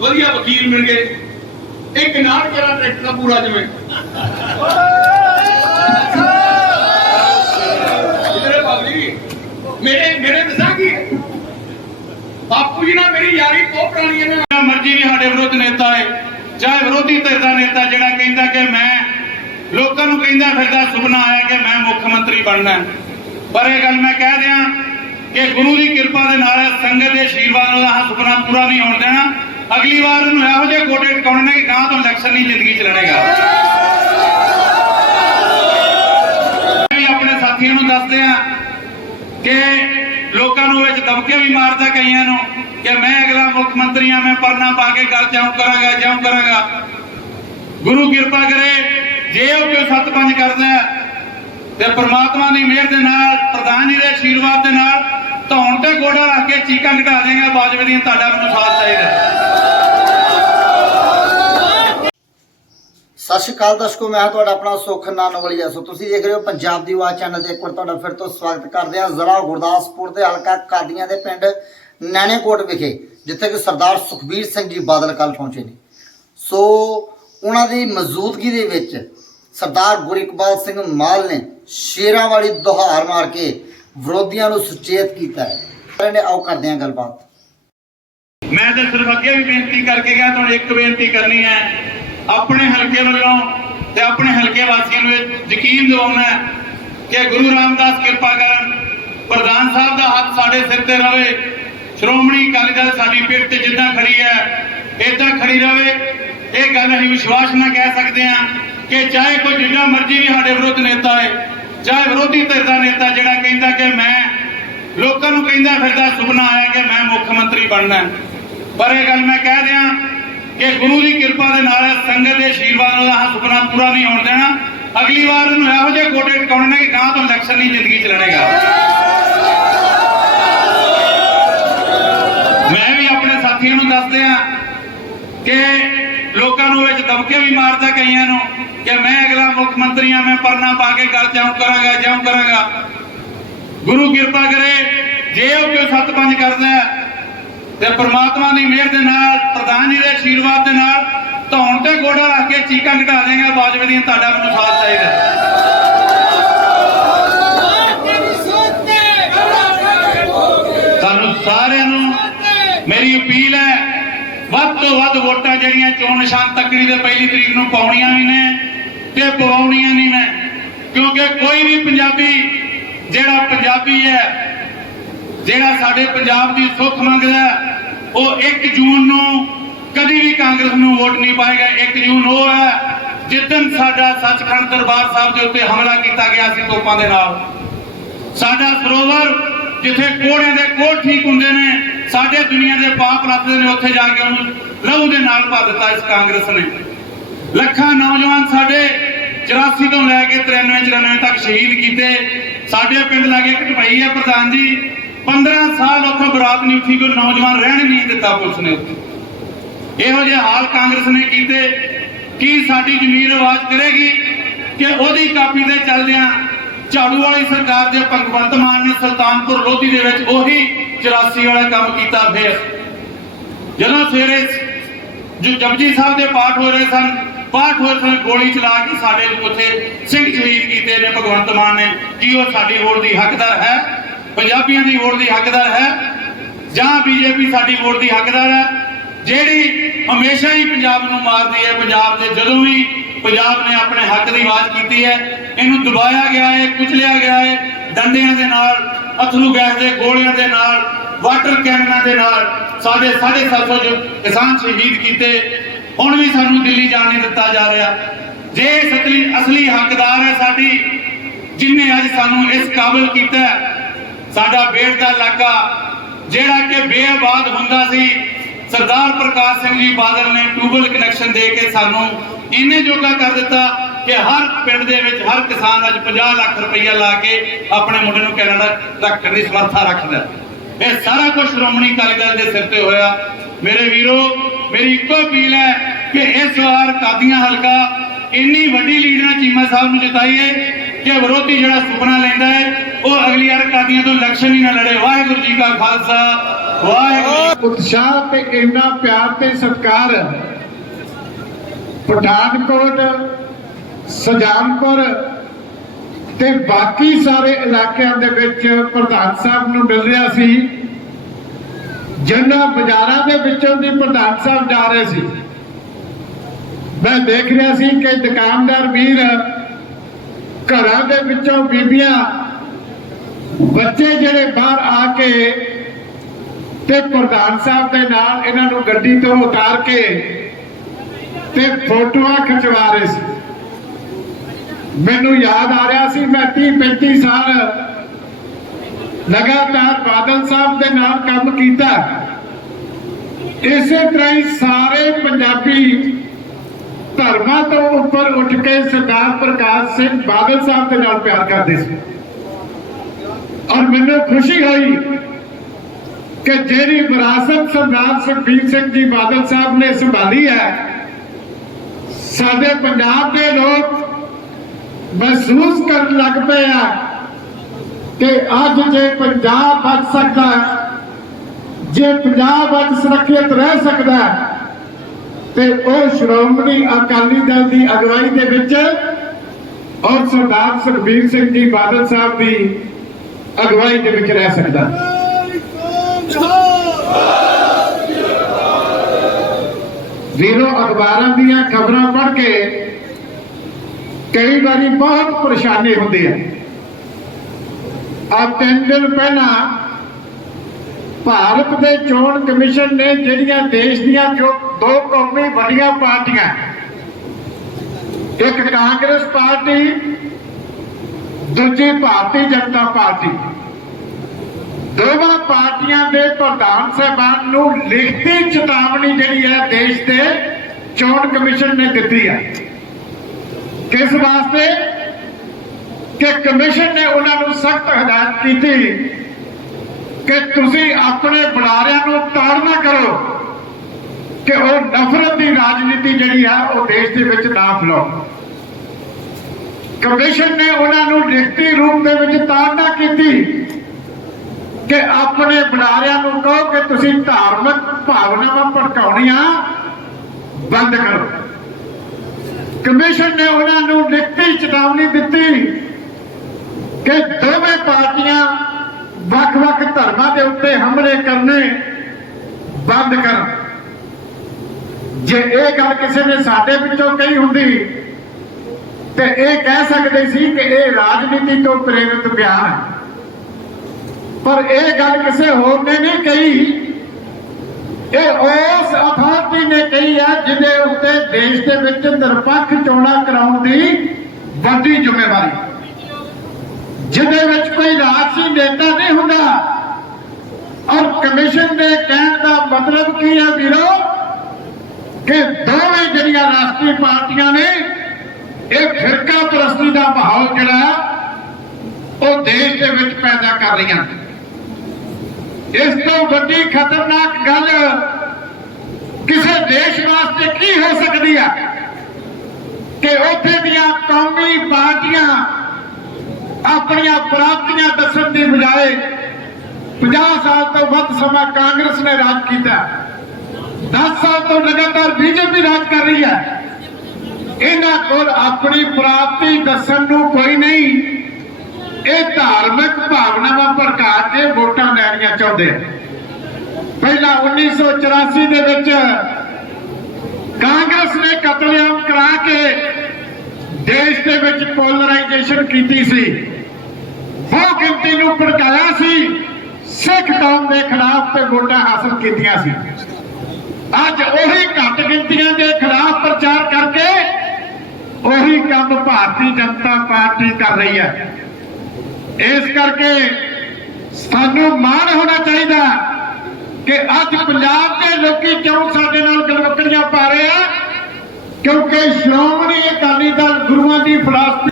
ਵਧੀਆ ਵਕੀਲ ਮਿਲ ਗਏ। ਇੱਕ ਨਾਲ ਕਰਾ ਟਰੈਕਟਰ ਦਾ ਪੂਰਾ ਜਿਵੇਂ। ਮੇਰੇ ਬਾਬੂ ਮੇਰੇ ਮੇਰੇ ਦੱਸਾਂ ਕੀ? ਬਾਪੂ ਜੀ ਨਾਲ ਮੇਰੀ ਯਾਰੀ ਬਹੁਤ ਪੁਰਾਣੀ ਹੈ ਨਾ ਮਰਜ਼ੀ ਵੀ ਸਾਡੇ ਵਿਰੋਧ ਨੇਤਾ ਹੈ, ਚਾਹੇ ਵਿਰੋਧੀ ਧਿਰ ਦਾ ਨੇਤਾ ਜਿਹੜਾ ਕਹਿੰਦਾ ਕਿ ਮੈਂ ਲੋਕਾਂ ਨੂੰ ਕਹਿੰਦਾ ਫਿਰਦਾ, ਸੁਪਨਾ ਆਇਆ ਕਿ ਮੈਂ ਮੁੱਖ ਮੰਤਰੀ ਬਣਨਾ ਪਰ ਇਹ ਗੱਲ ਮੈਂ ਕਹਿ ਦਿਆਂ ਕਿ ਗੁਰੂ ਦੀ ਕਿਰਪਾ ਦੇ ਨਾਲ ਸੰਗਤ ਦੇ ਆਸ਼ੀਰਵਾਦ ਨਾਲ ਆਹ ਸੁਪਨਾ ਪੂਰਾ ਨਹੀਂ ਹੋਣ ਦੇਣਾ। ਅਗਲੀ ਵਾਰ ਨੂੰ ਇਹੋ ਜਿਹੇ ਗੋਡੇ ਟਿਕਾਉਣੇ ਨੇ ਕਿ ਗਾਂ ਤੋਂ ਇਲੈਕਸ਼ਨ ਨਹੀਂ ਜ਼ਿੰਦਗੀ ਚ ਲੜੇਗਾ। ਵੀ ਆਪਣੇ ਸਾਥੀਆਂ ਨੂੰ ਦੱਸਦੇ ਆ ਕਿ ਲੋਕਾਂ ਨੂੰ ਵਿੱਚ ਦਬਕੇ ਵੀ ਮਾਰਦਾ ਕਈਆਂ ਨੂੰ ਕਿ ਮੈਂ ਅਗਲਾ ਮੁੱਖ ਮੰਤਰੀ ਆ ਮੈਂ ਪਰਨਾ ਪਾ ਕੇ ਗੱਲ ਚਾਉਂ ਕਰਾਂਗਾ ਜਾਉਂ ਕਰਾਂਗਾ। ਗੁਰੂ ਕਿਰਪਾ ਕਰੇ, ਜੇ ਉਹ ਕੋਈ ਸੱਤ ਕਰਦਾ ਤੇ ਪ੍ਰਮਾਤਮਾ ਦੀ ਮਿਹਰ ਦੇ ਨਾਲ, ਪ੍ਰਧਾਨ ਜੀ ਦੇ ਆਸ਼ੀਰਵਾਦ ਦੇ ਨਾਲ ਧੌਣ ਤੇ ਗੋਡਾ ਰੱਖ ਕੇ ਚੀਕਾਂ ਘਟਾ ਦੇਗਾ ਬਾਜਵੇ ਦੀਆਂ ਤੁਹਾਡਾ ਮੈਨੂੰ ਸਾਥ ਚਾਹੀਦਾ ਹੈ। ਸਤਿ ਸ਼੍ਰੀ ਅਕਾਲ ਦਰਸ਼ਕੋ, ਮੈਂ ਤੁਹਾਡਾ ਆਪਣਾ ਸੁਖ ਨਾਨਵਲੀਆ ਸੋ ਤੁਸੀਂ ਦੇਖ ਰਹੇ ਹੋ ਪੰਜਾਬ ਦੀ ਆਵਾਜ਼ ਚੈਨਲ ਤੇ। ਇੱਕ ਵਾਰ ਤੁਹਾਡਾ ਫਿਰ ਤੋਂ ਸਵਾਗਤ ਕਰਦੇ ਹਾਂ ਜ਼ਰਾ ਗੁਰਦਾਸਪੁਰ ਦੇ ਹਲਕਾ ਕਾਦੀਆਂ ਦੇ ਪਿੰਡ ਨੈਣੇਕੋਟ ਵਿਖੇ, ਜਿੱਥੇ ਕਿ ਸਰਦਾਰ ਸੁਖਬੀਰ ਸਿੰਘ ਜੀ ਬਾਦਲ ਕੱਲ ਪਹੁੰਚੇ ਨੇ। ਸੋ ਉਹਨਾਂ ਦੀ ਮੌਜੂਦਗੀ ਦੇ ਵਿੱਚ ਸਰਦਾਰ ਗੁਰਿਕਬਾਲ ਸਿੰਘ ਮਾਲ ਨੇ ਸ਼ੇਰਾਂ ਵਾਲੀ ਦੁਹਾਰ ਮਾਰ ਕੇ ਵਿਰੋਧੀਆਂ ਨੂੰ ਸੁਚੇਤ ਕੀਤਾ ਹੈ। ਇਹਨੇ ਆਓ ਕਰਦੇ ਹਾਂ ਗੱਲਬਾਤ। ਮੈਂ ਤਾਂ ਸਿਰਫ ਅੱਗੇ ਵੀ ਬੇਨਤੀ ਕਰਕੇ ਗਿਆ, ਤੁਹਾਨੂੰ ਇੱਕ ਬੇਨਤੀ ਕਰਨੀ ਹੈ। ਆਪਣੇ ਹਲਕੇ ਵੱਲੋਂ ਤੇ ਆਪਣੇ ਹਲਕੇ ਵਾਸੀਆਂ ਨੂੰ ਯਕੀਨ ਦਿਵਾਉਣਾ ਹੈ ਕਿ ਗੁਰੂ ਰਾਮਦਾਸ ਕਿਰਪਾ ਕਰਨ ਪ੍ਰਧਾਨ ਸਾਹਿਬ ਦਾ ਹੱਥ ਸਾਡੇ ਸਿਰ ਤੇ ਰਵੇ। ਸ਼੍ਰੋਮਣੀ ਅਕਾਲੀ ਦਲ ਸਾਡੀ ਪਿੱਠ ਤੇ ਜਿੱਦਾਂ ਖੜੀ ਹੈ, ਏਦਾਂ ਖੜੀ ਰਵੇ। ਇਹ ਗੱਲ ਅਸੀਂ ਵਿਸ਼ਵਾਸ ਨਾਲ ਕਹਿ ਸਕਦੇ ਹਾਂ ਕਿ ਚਾਹੇ ਕੋਈ ਜਿੰਨਾ ਮਰਜ਼ੀ ਵੀ ਸਾਡੇ ਵਿਰੁੱਧ ਨੇਤਾ ਹੈ ਚਾਹੇ ਵਿਰੋਧੀ ਧਿਰ ਦਾ ਨੇਤਾ ਜਿਹੜਾ ਕਹਿੰਦਾ ਕਿ ਮੈਂ ਲੋਕਾਂ ਨੂੰ ਕਹਿੰਦਾ ਫਿਰਦਾ ਸੁਪਨਾ ਆਇਆ ਕਿ ਮੈਂ ਮੁੱਖ ਮੰਤਰੀ ਬਣਨਾ ਪਰ ਇਹ ਗੱਲ ਮੈਂ ਕਹਿ ਦਿਆਂ ਕਿ ਗੁਰੂ ਦੀ ਕਿਰਪਾ ਦੇ ਨਾਲ ਸੰਗਤ ਦੇ ਆਸ਼ੀਰਵਾਦ ਨਾਲ ਆਹ ਸੁਪਨਾ ਪੂਰਾ ਨਹੀਂ ਹੋਣ ਦੇਣਾ। ਅਗਲੀ ਵਾਰ ਨੂੰ ਇਹੋ ਜਿਹੇ ਗੋਡੇ ਟਿਕਾਉਣੇ ਨੇ ਕਿ ਗਾਂ ਤੋਂ ਇਲੈਕਸ਼ਨ ਨਹੀਂ ਜ਼ਿੰਦਗੀ ਚ ਲੜੇਗਾ। ਮੈਂ ਵੀ ਆਪਣੇ ਸਾਥੀਆਂ ਨੂੰ ਦੱਸਦੇ ਆ ਕਿ ਲੋਕਾਂ ਨੂੰ ਵਿੱਚ ਦਬਕੇ ਵੀ ਮਾਰਦਾ ਕਈਆਂ ਨੂੰ ਕਿ ਮੈਂ ਅਗਲਾ ਮੁੱਖ ਮੰਤਰੀ ਆ ਮੈਂ ਪਰਨਾ ਪਾ ਕੇ ਗੱਲ ਚਾਉਂ ਕਰਾਂਗਾ ਜਾਉਂ ਕਰਾਂਗਾ। ਗੁਰੂ ਕਿਰਪਾ ਕਰੇ ਜੇ ਉਹ ਕੋਈ ਸੱਤ ਪੰਜ ਕਰਦਾ ਹੈ, ਤੇ ਪ੍ਰਮਾਤਮਾ ਦੀ ਮਿਹਰ ਦੇ ਨਾਲ, ਪ੍ਰਧਾਨ ਜੀ ਦੇ ਆਸ਼ੀਰਵਾਦ ਦੇ ਨਾਲ, ਧੌਣ ਤੇ ਗੋਡਾ ਰੱਖ ਕੇ ਚੀਕਾਂ ਘਟਾ ਦੇਗਾ ਬਾਜਵੇ ਦੀਆਂ ਤੁਹਾਡਾ ਮੈਨੂੰ ਸਾਥ ਚਾਹੀਦਾ ਹੈ। ਤੁਹਾਨੂੰ ਸਾਰਿਆਂ ਨੂੰ ਮੇਰੀ ਅਪੀਲ ਹੈ, ਵੱਧ ਤੋਂ ਵੱਧ ਵੋਟਾਂ ਜਿਹੜੀਆਂ ਚੋਣ ਨਿਸ਼ਾਨ ਤੱਕਰੀ ਦੇ ਪਹਿਲੀ ਤਰੀਕ ਨੂੰ ਪਾਉਣੀਆਂ ਵੀ ਨੇ ਤੇ ਪਵਾਉਣੀਆਂ ਨਹੀਂ ਨੇ, ਕਿਉਂਕਿ ਕੋਈ ਵੀ ਪੰਜਾਬੀ ਜਿਹੜਾ ਪੰਜਾਬੀ ਹੈ ਜਿਹੜਾ ਸਾਡੇ ਪੰਜਾਬ ਦੀ ਸੁੱਖ ਮੰਗਦਾ ਉਹ 1 ਜੂਨ ਨੂੰ ਕਦੀ ਵੀ ਕਾਂਗਰਸ ਨੂੰ ਵੋਟ ਨਹੀਂ ਪਾਏਗਾ। 1 ਜੂਨ ਉਹ ਹੈ ਜਿੱਦਨ ਸਾਡਾ ਸੱਚਖੰਡ ਦਰਬਾਰ ਸਾਹਿਬ ਦੇ ਉੱਤੇ ਹਮਲਾ ਕੀਤਾ ਗਿਆ ਸੀ ਤੋਪਾਂ ਦੇ ਨਾਲ। ਸਾਡਾ ਸਰੋਵਰ ਜਿੱਥੇ ਕੋੜਿਆਂ ਦੇ ਕੋੜ ਠੀਕ ਹੁੰਦੇ ਨੇ, ਸਾਡੇ ਦੁਨੀਆ ਦੇ ਪਾਪ ਰੱਖਦੇ ਨੇ, ਉੱਥੇ ਜਾ ਕੇ ਉਹਨੂੰ ਲਹੂ ਦੇ ਨਾਲ ਭਰ ਦਿੱਤਾ ਇਸ ਕਾਂਗਰਸ ਨੇ। ਲੱਖਾਂ ਨੌਜਵਾਨ ਸਾਡੇ 84 ਤੋਂ ਲੈ ਕੇ 93 94 ਤੱਕ ਸ਼ਹੀਦ ਕੀਤੇ। ਸਾਡੇ ਪਿੰਡ ਲਾਗੇ ਇੱਕ ਢਪਈ ਹੈ, ਪ੍ਰਧਾਨ ਜੀ। 15 ਸਾਲ ਉੱਥੋਂ ਬਰਾਤ ਨਹੀਂ ਉੱਠੀ ਕੋਈ ਨੌਜਵਾਨ ਰਹਿਣ ਨਹੀਂ ਦਿੱਤਾ ਪੁਲਿਸ ਨੇ ਉੱਥੇ। ਇਹੋ ਜਿਹੇ ਹਾਲ ਕਾਂਗਰਸ ਨੇ ਕੀਤੇ। ਕੀ ਸਾਡੀ ਜ਼ਮੀਰ ਆਵਾਜ਼ ਕਰੇਗੀ ਕਿ ਉਹਦੀ ਕਾਪੀ ਤੇ ਚੱਲਦਿਆਂ ਝਾੜੂ ਵਾਲੀ ਸਰਕਾਰ ਦੇ ਭਗਵੰਤ ਮਾਨ ਨੇ ਸੁਲਤਾਨਪੁਰ ਲੋਧੀ ਦੇ ਵਿੱਚ ਉਹੀ 84 ਵਾਲਾ ਕੰਮ ਕੀਤਾ ਫਿਰ। ਜਦੋਂ ਸਵੇਰੇ ਜੋ ਜਪਜੀ ਸਾਹਿਬ ਦੇ ਪਾਠ ਹੋ ਰਹੇ ਸਨ, ਪਾਠ ਹੋਏ ਸਨ, ਗੋਲੀ ਚਲਾ ਕੇ ਸਾਡੇ ਉੱਥੇ ਸਿੰਘ ਸ਼ਹੀਦ ਕੀਤੇ ਨੇ। ਭਗਵੰਤ ਮਾਨ ਨੇ, ਕੀ ਉਹ ਸਾਡੀ ਵੋਟ ਦੀ ਹੱਕਦਾਰ ਹੈ? ਪੰਜਾਬੀਆਂ ਦੀ ਵੋਟ ਦੀ ਹੱਕਦਾਰ ਹੈ ਜਾਂ ਬੀਜੇਪੀ ਸਾਡੀ ਵੋਟ ਦੀ ਹੱਕਦਾਰ ਹੈ, ਜਿਹੜੀ ਹਮੇਸ਼ਾ ਹੀ ਪੰਜਾਬ ਨੂੰ ਮਾਰਦੀ ਹੈ, ਪੰਜਾਬ ਦੇ ਜਦੋਂ ਵੀ ਪੰਜਾਬ ਨੇ ਆਪਣੇ ਹੱਕ ਦੀ ਆਵਾਜ਼ ਕੀਤੀ ਹੈ, ਇਹਨੂੰ ਦਬਾਇਆ ਗਿਆ ਹੈ, ਕੁਚਲਿਆ ਗਿਆ ਹੈ, ਡੰਡਿਆਂ ਦੇ ਨਾਲ, ਅਥਰੂ ਗੈਸ ਦੇ ਗੋਲਿਆਂ ਦੇ ਨਾਲ, ਵਾਟਰ ਕੈਨਨਾਂ ਦੇ ਨਾਲ, ਸਾਡੇ 750 ਜੋ ਕਿਸਾਨ ਸ਼ਹੀਦ ਕੀਤੇ, ਹੁਣ ਵੀ ਸਾਨੂੰ ਦਿੱਲੀ ਜਾਣ ਨਹੀਂ ਦਿੱਤਾ ਜਾ ਰਿਹਾ। ਜੇ ਸਤਲੀ ਅਸਲੀ ਹੱਕਦਾਰ ਹੈ ਸਾਡੀ, ਜਿਨੇ ਅੱਜ ਸਾਨੂੰ ਇਸ ਕਾਬਿਲ ਕੀਤਾ ਸਾਡਾ ਬੇੜ ਦਾ ਇਲਾਕਾ, ਜਿਹੜਾ ਕਿ ਬੇਆਬਾਦ ਹੁੰਦਾ ਸੀ, ਸਰਦਾਰ ਪ੍ਰਕਾਸ਼ ਸਿੰਘ ਜੀ ਬਾਦਲ ਨੇ ਟਿਊਬਲ ਕਨੈਕਸ਼ਨ ਦੇ ਕੇ ਸਾਨੂੰ ਇੰਨੇ ਜੋਗਾ ਕਰ ਦਿੱਤਾ ਕਿ ਹਰ ਪਿੰਡ ਦੇ ਵਿੱਚ ਹਰ ਕਿਸਾਨ ਅੱਜ 50 ਲੱਖ ਰੁਪਈਆ ਲਾ ਕੇ ਆਪਣੇ ਮੁੰਡੇ ਨੂੰ ਕੈਨੇਡਾ ਰੱਖਣ ਦੀ ਸਮਰੱਥਾ ਰੱਖਦਾ ਇਹ ਸਾਰਾ ਕੁਝ ਸ਼੍ਰੋਮਣੀ ਅਕਾਲੀ ਦਲ ਦੇ ਸਿਰ ਤੇ ਹੋਇਆ। ਮੇਰੇ ਵੀਰੋ, ਮੇਰੀ ਇੱਕੋ ਅਪੀਲ ਹੈ ਕਿ ਇਸ ਵਾਰ ਕਾਦੀਆਂ ਹਲਕਾ ਇੰਨੀ ਵੱਡੀ ਲੀਡਰਾਂ ਚੀਮਾ ਸਾਹਿਬ ਨੂੰ ਜਿਤਾਈਏ ਕਿ ਵਿਰੋਧੀ ਜਿਹੜਾ ਸੁਪਨਾ ਲੈਂਦਾ ਹੈ ਉਹ ਅਗਲੀ ਵਾਰ ਕਾਦੀਆਂ ਤੋਂ ਇਲੈਕਸ਼ਨ ਹੀ ਨਾ ਲੜੇ। ਵਾਹਿਗੁਰੂ ਜੀ ਕਾ ਖਾਲਸਾ, ਵਾਹਿਗੁਰੂ ਉਤਸ਼ਾਹ ਤੇ ਇੰਨਾ ਪਿਆਰ ਤੇ ਸਤਿਕਾਰ, ਪਠਾਨਕੋਟ, ਸਜਾਨਪੁਰ ਤੇ ਬਾਕੀ ਸਾਰੇ ਇਲਾਕਿਆਂ ਦੇ ਵਿੱਚ ਪ੍ਰਧਾਨ ਸਾਹਿਬ ਨੂੰ ਮਿਲ ਰਿਹਾ ਸੀ। ਜਿਨ੍ਹਾਂ ਬਾਜ਼ਾਰਾਂ ਦੇ ਵਿੱਚੋਂ ਦੀ ਪ੍ਰਧਾਨ ਸਾਹਿਬ ਜਾ ਰਹੇ ਸੀ। ਮੈਂ ਦੇਖ ਰਿਹਾ ਸੀ ਕਿ ਦੁਕਾਨਦਾਰ ਵੀਰ ਘਰਾਂ ਦੇ ਵਿੱਚੋਂ ਬੀਬੀਆਂ ਬੱਚੇ ਜਿਹੜੇ ਬਾਹਰ ਆ ਕੇ ਤੇ ਪ੍ਰਧਾਨ ਸਾਹਿਬ ਦੇ ਨਾਲ ਇਹਨਾਂ ਨੂੰ ਗੱਡੀ ਤੋਂ ਉਤਾਰ ਕੇ ਤੇ ਫੋਟੋਆਂ ਖਿਚਵਾ ਰਹੇ ਸੀ। ਮੈਨੂੰ ਯਾਦ ਆ ਰਿਹਾ ਸੀ, ਮੈਂ 30 35 ਸਾਲ ਲਗਾਤਾਰ ਬਾਦਲ ਸਾਹਿਬ ਦੇ ਨਾਲ ਕੰਮ ਕੀਤਾ। ਇਸੇ ਤਰ੍ਹਾਂ ਹੀ ਸਾਰੇ ਪੰਜਾਬੀ ਧਰਮਾਂ ਤੋਂ ਉੱਪਰ ਉੱਠ ਕੇ ਸਰਦਾਰ ਪ੍ਰਕਾਸ਼ ਸਿੰਘ ਬਾਦਲ ਸਾਹਿਬ ਦੇ ਨਾਲ ਪਿਆਰ ਕਰਦੇ ਸੀ। ਔਰ ਮੈਨੂੰ ਖੁਸ਼ੀ ਹੋਈ ਕਿ ਜਿਹੜੀ ਵਿਰਾਸਤ ਸਰਦਾਰ ਸੁਖਬੀਰ ਸਿੰਘ ਜੀ ਬਾਦਲ ਸਾਹਿਬ ਨੇ ਸੰਭਾਲੀ ਹੈ ਸਾਡੇ ਪੰਜਾਬ ਦੇ ਲੋਕ ਮਹਿਸੂਸ ਕਰਨ ਲੱਗ ਪਏ ਆ ਕਿ ਅੱਜ ਜੇ ਪੰਜਾਬ ਬਚ ਸਕਦਾ ਹੈ, ਜੇ ਪੰਜਾਬ ਅੱਜ ਸੁਰੱਖਿਅਤ ਰਹਿ ਸਕਦਾ ਹੈ, ਤੇ ਉਹ ਸ਼੍ਰੋਮਣੀ ਅਕਾਲੀ ਦਲ ਦੀ ਅਗਵਾਈ ਦੇ ਵਿੱਚ ਔਰ ਸਰਦਾਰ ਸੁਖਬੀਰ ਸਿੰਘ ਜੀ ਬਾਦਲ ਸਾਹਿਬ ਦੀ ਅਗਵਾਈ ਦੇ ਵਿੱਚ ਰਹਿ ਸਕਦਾ ਹੈ। ਅਖਬਾਰਾਂ ਦੀਆਂ ਖਬਰਾਂ ਪੜ੍ਹ ਕੇ ਕਈ ਵਾਰੀ ਬਹੁਤ ਪਰੇਸ਼ਾਨੀ ਹੁੰਦੀ ਹੈ ਆ ਤਿੰਨ ਦਿਨ ਪਹਿਲਾਂ ਭਾਰਤ ਦੇ ਚੋਣ ਕਮਿਸ਼ਨ ਨੇ ਜਿਹੜੀਆਂ ਦੇਸ਼ ਦੀਆਂ ਜੋ ਦੋ ਕੌਮੀ ਵੱਡੀਆਂ ਪਾਰਟੀਆਂ, ਇੱਕ ਕਾਂਗਰਸ ਪਾਰਟੀ ਦੂਜੀ ਭਾਰਤੀ ਜਨਤਾ ਪਾਰਟੀ। ਦੋਵਾਂ ਪਾਰਟੀਆਂ ਦੇ ਪ੍ਰਧਾਨ ਸਾਹਿਬਾਨ ਨੂੰ ਲਿਖਤੀ ਚੇਤਾਵਨੀ ਜਿਹੜੀ ਹੈ ਦੇਸ਼ ਦੇ ਚੋਣ ਕਮਿਸ਼ਨ ਨੇ ਦਿੱਤੀ ਹੈ। ਕਿਸ ਵਾਸਤੇ? ਕਿ ਕਮਿਸ਼ਨ ਨੇ ਉਹਨਾਂ ਨੂੰ ਸਖਤ ਹਦਾਇਤ ਕੀਤੀ ਕਿ ਤੁਸੀਂ ਆਪਣੇ ਬੁਲਾਰਿਆਂ ਨੂੰ ਤਾੜਨਾ ਕਰੋ ਕਿ ਉਹ ਨਫ਼ਰਤ ਦੀ ਰਾਜਨੀਤੀ ਜਿਹੜੀ ਹੈ ਉਹ ਦੇਸ਼ ਦੇ ਵਿੱਚ ਨਾ ਫੈਲਾਓ। ਕਮਿਸ਼ਨ ਨੇ ਉਹਨਾਂ ਨੂੰ ਲਿਖਤੀ ਰੂਪ ਦੇ ਵਿੱਚ ਤਾੜਨਾ ਕੀਤੀ ਕਿ ਆਪਣੇ ਬੁਲਾਰਿਆਂ ਨੂੰ ਕਹੋ ਕਿ ਤੁਸੀਂ ਧਾਰਮਿਕ ਭਾਵਨਾਵਾਂ ਭੜਕਾਉਣੀਆਂ ਬੰਦ ਕਰੋ। ਕਮਿਸ਼ਨ ਨੇ ਉਹਨਾਂ ਨੂੰ ਲਿਖਤੀ ਚੇਤਾਵਨੀ ਦਿੱਤੀ ਕਿ ਦੋਵੇਂ ਪਾਰਟੀਆਂ ਵੱਖ-ਵੱਖ ਧਰਮਾਂ ਦੇ ਉੱਤੇ ਹਮਲੇ ਕਰਨੇ ਬੰਦ ਕਰਨ। ਜੇ ਇਹ ਗੱਲ ਕਿਸੇ ਨੇ ਸਾਡੇ ਵਿੱਚੋਂ ਕਹੀ ਹੁੰਦੀ ਤੇ ਇਹ ਕਹਿ ਸਕਦੇ ਸੀ ਕਿ ਇਹ ਰਾਜਨੀਤੀ ਤੋਂ ਪ੍ਰੇਰਿਤ ਬਿਆਨ ਹੈ। ਪਰ ਇਹ ਗੱਲ ਕਿਸੇ ਹੋਰ ਨੇ ਨਹੀਂ ਕਹੀ। ਇਹ ਉਸ ਅਥਾਰਟੀ ਨੇ ਕਹੀ ਹੈ ਜਿਹਦੇ ਉੱਤੇ ਦੇਸ਼ ਦੇ ਵਿੱਚ ਨਿਰਪੱਖ ਚੋਣਾਂ ਕਰਾਉਣ ਦੀ ਵੱਡੀ ਜ਼ਿੰਮੇਵਾਰੀ ਜਿਹਦੇ ਵਿੱਚ ਕੋਈ ਰਾਜਸੀ ਨੇਤਾ ਨਹੀਂ ਹੁੰਦਾ। ਔਰ ਕਮਿਸ਼ਨ ਦੇ ਕਹਿਣ ਦਾ ਮਤਲਬ ਕੀ ਹੈ ਵੀਰੋ? ਕਿ ਦੋਵੇਂ ਜਿਹੜੀਆਂ ਰਾਸ਼ਟਰੀ ਪਾਰਟੀਆਂ ਨੇ ਇਹ ਫਿਰਕਾ ਪ੍ਰਸਤੀ ਦਾ ਮਾਹੌਲ ਜਿਹੜਾ ਹੈ, ਉਹ ਦੇਸ਼ ਦੇ ਵਿੱਚ ਪੈਦਾ ਕਰ ਰਹੀਆਂ ਇਸ ਤੋਂ ਵੱਡੀ ਖਤਰਨਾਕ ਗੱਲ ਕਿਸੇ ਦੇਸ਼ ਵਾਸਤੇ ਕੀ ਹੋ ਸਕਦੀ ਹੈ ਕਿ ਉੱਥੇ ਦੀਆਂ ਕੌਮੀ ਪਾਰਟੀਆਂ ਆਪਣੀਆਂ ਪ੍ਰਾਪਤੀਆਂ ਦੱਸਣ ਦੀ ਬਜਾਏ 50 ਸਾਲ ਤੋਂ ਵੱਧ ਸਮਾਂ ਕਾਂਗਰਸ ਨੇ ਰਾਜ ਕੀਤਾ। 10 ਸਾਲ ਤੋਂ ਲਗਾਤਾਰ ਬੀਜੇਪੀ ਰਾਜ ਕਰ ਰਹੀ ਹੈ। ਇਹਨਾਂ ਕੋਲ ਆਪਣੀ ਪ੍ਰਾਪਤੀ ਦੱਸਣ ਨੂੰ ਕੋਈ ਨਹੀਂ। ਇਹ ਧਾਰਮਿਕ ਭਾਵਨਾਵਾਂ ਭੜਕਾ ਕੇ ਵੋਟਾਂ ਲੈਣੀਆਂ ਚਾਹੁੰਦੇ ਆ। ਪਹਿਲਾਂ 1984 ਦੇ ਵਿੱਚ ਕਾਂਗਰਸ ਨੇ ਕਤਲੇਆਮ ਕਰਾ ਕੇ ਦੇਸ਼ ਦੇ ਵਿੱਚ ਪੋਲਰਾਈਜੇਸ਼ਨ ਕੀਤੀ ਸੀ। ਬਹੁ ਗਿਣਤੀ ਨੂੰ ਭੜਕਾਇਆ ਸੀ। ਸਿੱਖ ਕੌਮ ਦੇ ਖਿਲਾਫ ਤੇ ਵੋਟਾਂ ਹਾਸਲ ਕੀਤੀਆਂ ਸੀ। ਅੱਜ ਉਹੀ ਘੱਟ ਗਿਣਤੀਆਂ ਦੇ ਖਿਲਾਫ ਪ੍ਰਚਾਰ ਕਰ ਉਹੀ ਕੰਮ ਭਾਰਤੀ ਜਨਤਾ ਪਾਰਟੀ ਕਰ ਰਹੀ ਹੈ। ਇਸ ਕਰਕੇ ਸਾਨੂੰ ਮਾਣ ਹੋਣਾ ਚਾਹੀਦਾ ਕਿ ਅੱਜ ਪੰਜਾਬ ਦੇ ਲੋਕੀ ਕਿਉਂ ਸਾਡੇ ਨਾਲ ਗਲਵਕੜੀਆਂ ਪਾ ਰਹੇ ਆ? ਕਿਉਂਕਿ ਸ਼੍ਰੋਮਣੀ ਅਕਾਲੀ ਦਲ ਗੁਰੂਆਂ ਦੀ ਫਲਸਫੀ